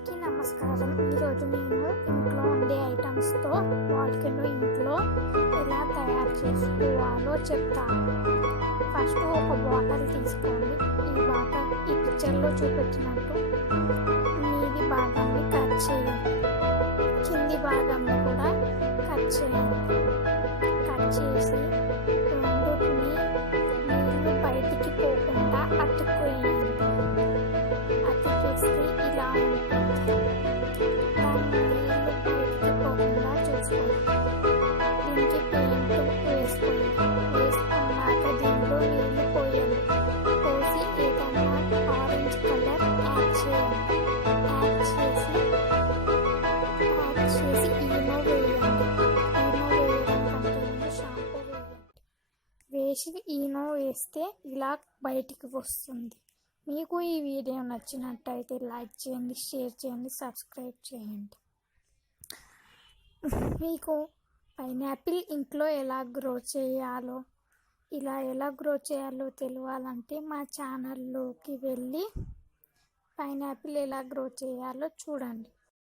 అందరికీ నమస్కారం. ఈరోజు నేను ఇంట్లో ఉండే ఐటమ్స్తో వాల్కెనో ఇంట్లో ఎలా తయారు చేసుకోవాలో చెప్తాను. ఫస్ట్ ఒక బాటిల్ తీసుకోండి. ఈ పిక్చర్లో చూపించినట్టు మీది భాగాన్ని కట్ చేయండి, కింది భాగాన్ని కూడా కట్ చేయండి. కట్ చేసి రెండుని నీళ్ళు బయటికి పోకుండా అతుక్కోయండి. అతికేస్తే ఇలా ఉంటుంది. దాన్ని నీళ్ళు బయటికి పోకుండా చూసుకోండి. దీనికి పెయింట్ వేసుకోండి. వేసుకున్నాక దీనిలో నీళ్ళు పోయండి. పోసి ఏదైనా ఆరెంజ్ కలర్ యాడ్ చేయండి. యాడ్ చేసి ఈనో వేయండి. ఈనో వేయడం కంటే ముందు షాంపూ వేయండి. వేసి ఈనో వేస్తే ఇలా బయటికి వస్తుంది. మీకు ఈ వీడియో నచ్చినట్టయితే లైక్ చేయండి, షేర్ చేయండి, సబ్స్క్రైబ్ చేయండి. మీకు పైనాపిల్ ఇంట్లో ఎలా గ్రో చేయాలో తెలియాలంటే మా ఛానల్లోకి వెళ్ళి పైనాపిల్ ఎలా గ్రో చేయాలో చూడండి.